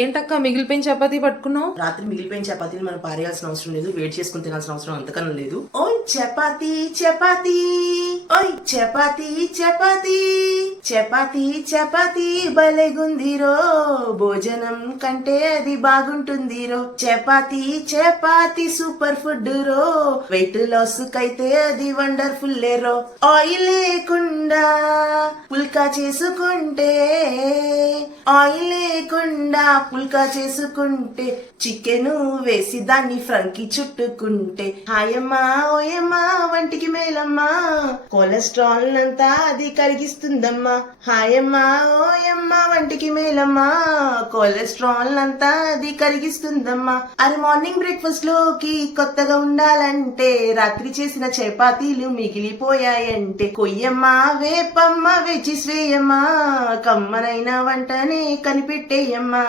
ఏంటక్క మిగిలిపోయిన చపాతీ పట్టుకున్నావు? రాత్రి మిగిలిపోయిన చపాతీని మనం పారేయాల్సిన అవసరం లేదు, వేడి చేసుకుని తినాల్సిన అవసరం అంతకన్నా లేదు. ఓయ్ చపాతీ చపాతీ, ఓయ్ చపాతీ చపాతీ, చపాతీ చపాతీ భలేగుందిరో, భోజనం కంటే అది బాగుంటుందిరో. చపాతీ చపాతీ సూపర్ ఫుడ్ రో, వెయిట్ లాస్ కైతే అది వండర్ఫుల్ లేరో. ఆయిల్ లేకుండా పుల్కా చేసుకుంటే, ఆయిల్ లేకుండా పుల్కా చేసుకుంటే, చికెన్ వేసి దాన్ని ఫ్రంకి చుట్టుకుంటే, హాయమ్మా ఓయమ్మా వంటికి మేలమ్మా, కొలెస్ట్రాల్ అంతా అది కరిగిస్తుందమ్మా. హాయమ్మా ఓయమ్మా వంటికి మేలమ్మా, కొలెస్ట్రాల్ అంతా అది కరిగిస్తుందమ్మా. అది మార్నింగ్ బ్రేక్ఫాస్ట్ లోకి కొత్తగా ఉండాలంటే, రాత్రి చేసిన చపాతీలు మిగిలిపోయాయంటే, కొయ్యమ్మా వేపమ్మ వెజిస్ వేయమ్మా, కమ్మనైన వంటనే కనిపెట్టేయమ్మా.